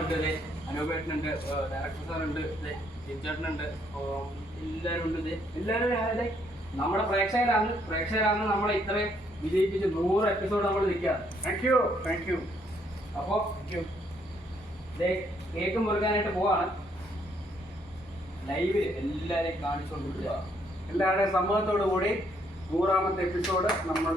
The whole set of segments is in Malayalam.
ഉണ്ട്, അനൂപേട്ടനുണ്ട്, ഡയറക്ടർ സാറുണ്ട്, ജിൻചേട്ടനുണ്ട്, എല്ലാവരും ഉണ്ട്. എല്ലാവരും നമ്മുടെ പ്രേക്ഷകരാണ് നമ്മളെ ഇത്രയും വിജയിപ്പിച്ച് 100 എപ്പിസോഡ് നമ്മൾ നിൽക്കുക. Thank you. അപ്പോൾ കേക്ക് മുറുക്കാനായിട്ട് പോവാണ്. ലൈവില് എല്ലാവരെയും കാണിച്ചുകൊണ്ടിരിക്കുക. എല്ലാവരുടെയും സമ്മതത്തോടു കൂടി 100ാമത്തെ എപ്പിസോഡ് നമ്മൾ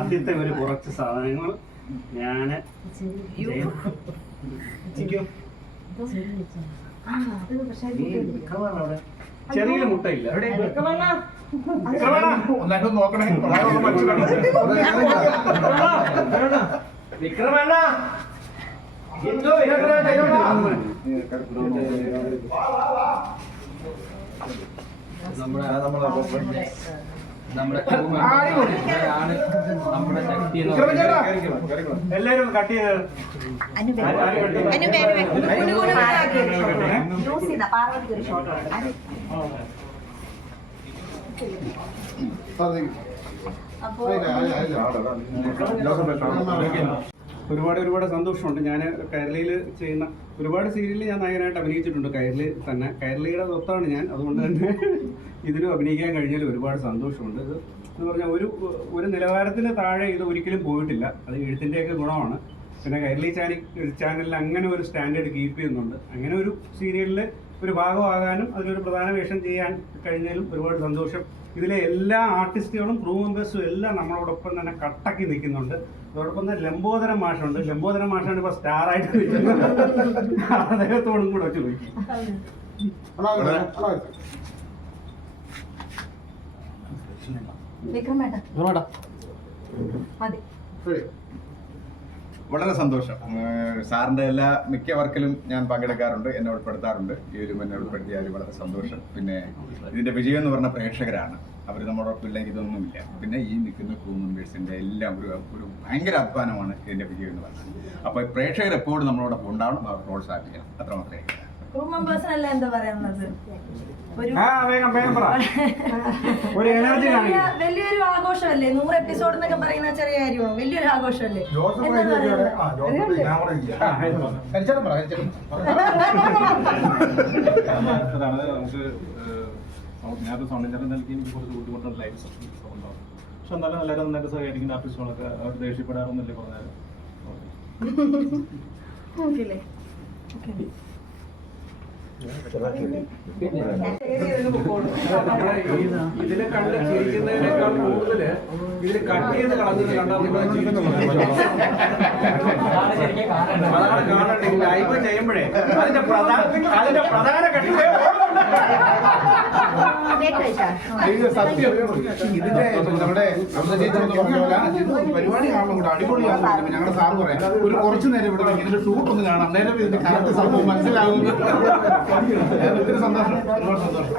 ആദ്യത്തെ ഒരു കുറച്ച് സാധനങ്ങൾ ഞാൻ ചെറിയ മുട്ടയില്ല വിക്രമണ്ണ നമ്മുടെ ശക്തി എല്ലാവരും കട്ട് ചെയ്ത് ഒരുപാട് സന്തോഷമുണ്ട്. ഞാൻ കൈരളിയിൽ ചെയ്യുന്ന ഒരുപാട് സീരിയലിൽ ഞാൻ നായകനായിട്ട് അഭിനയിച്ചിട്ടുണ്ട്. കൈരളിയിൽ തന്നെ കൈരളിയുടെ സ്വത്താണ് ഞാൻ. അതുകൊണ്ട് തന്നെ ഇതിലും അഭിനയിക്കാൻ കഴിഞ്ഞാൽ ഒരുപാട് സന്തോഷമുണ്ട്. ഇത് എന്ന് പറഞ്ഞാൽ ഒരു നിലവാരത്തിന് താഴെ ഇത് ഒരിക്കലും പോയിട്ടില്ല. അത് എഴുത്തിൻ്റെയൊക്കെ ഗുണമാണ്. പിന്നെ കൈരളി ചാനലിൽ അങ്ങനെ ഒരു സ്റ്റാൻഡേർഡ് കീപ്പ് ചെയ്യുന്നുണ്ട്. അങ്ങനെ ഒരു സീരിയലിൽ ഒരു ഭാഗമാകാനും അതിലൊരു പ്രധാന വേഷം ചെയ്യാൻ കഴിഞ്ഞാലും ഒരുപാട് സന്തോഷം. ഇതിലെ എല്ലാ ആർട്ടിസ്റ്റുകളും ക്രൂ മെമ്പേഴ്സും എല്ലാം നമ്മളോടൊപ്പം തന്നെ കട്ടക്കി നിൽക്കുന്നുണ്ട്. അതോടൊപ്പം തന്നെ ലംബോദരം മാഷുണ്ട്. ലംബോദരം മാഷാണ് ഇപ്പോൾ സ്റ്റാറായിട്ട് നിൽക്കുന്നത്. അദ്ദേഹത്തോടും കൂടെ ചോദിക്കും. വളരെ സന്തോഷം. സാറിന്റെ മിക്ക വർക്കിലും ഞാൻ പങ്കെടുക്കാറുണ്ട്, എന്നെ ഉൾപ്പെടുത്താറുണ്ട്. ഇതിലും എന്നെ ഉൾപ്പെടുത്തിയാലും വളരെ സന്തോഷം. പിന്നെ ഇതിന്റെ വിജയം എന്ന് പറഞ്ഞ പ്രേക്ഷകരാണ്. അവർ നമ്മളോടൊപ്പം ഇല്ലെങ്കിൽ ഇതൊന്നുമില്ല. പിന്നെ ഈ നിൽക്കുന്ന ക്രൂ മെമ്പേഴ്സിന്റെ എല്ലാം ഒരു ഭയങ്കര അധ്വാനമാണ് ഇതിന്റെ വിജയം എന്ന് പറഞ്ഞത്. അപ്പോൾ പ്രേക്ഷകർ എപ്പോഴും നമ്മളോടൊപ്പം ഉണ്ടാവണം, അവർ പ്രോത്സാഹിപ്പിക്കണം. അത്ര മാത്രമേ. ക്രൂ മെമ്പേഴ്സിനല്ല എന്താ പറയുന്നത്, വലിയൊരു ആഘോഷമല്ലേ 100 എപ്പിസോഡ് എന്നൊക്കെ പറയുന്ന ചെറിയ കാര്യമാണോ? വലിയൊരു ആഘോഷമല്ലേ? ഞാനൊരു സൗണ്ട് എഞ്ചിനീയർ നൽകി എനിക്ക് കുറച്ച് ബുദ്ധിമുട്ടുള്ള ലൈഫ് സൗണ്ടാവും. പക്ഷെ എന്നാലും എല്ലാവരും നന്നായിട്ട് സഹകരിക്കുന്ന ആർട്ടിസ്റ്റുകളൊക്കെ അവർ ദേഷ്യപ്പെടാറൊന്നുമില്ല പറഞ്ഞാലും. ഇതിലെ കണ്ട് ചിരിക്കുന്നതിനേക്കാൾ കൂടുതൽ ഇതിൽ കട്ട് ചെയ്ത് കളഞ്ഞത് കണ്ടാൽ അതാണ് കാണണ്ടെങ്കിൽ ലൈവ് ചെയ്യുമ്പോഴേ അതിന്റെ പ്രധാന കട്ടിലെ സത്യം ഇതിന്റെ നമ്മുടെ പരിപാടി കാണുമ്പോൾ കൂടെ അടിപൊളിയാകും. ഞങ്ങളുടെ സാറ് പറയാം കുറച്ചു നേരം ഇവിടെ ഇതിന്റെ ഷൂട്ട് ഒന്ന് കാണാം, നേരം ഇതിന്റെ കറക്റ്റ് സംഭവം മനസ്സിലാകും.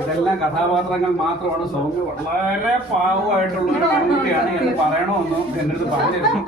ഇതെല്ലാം കഥാപാത്രങ്ങൾ മാത്രമാണ്. സൗമ്യ വളരെ പാവമായിട്ടുള്ള ഒരു പെൺകുട്ടിയാണ് എന്ന് പറയണമെന്നും എന്റെ അടുത്ത് പറഞ്ഞിരുന്നു.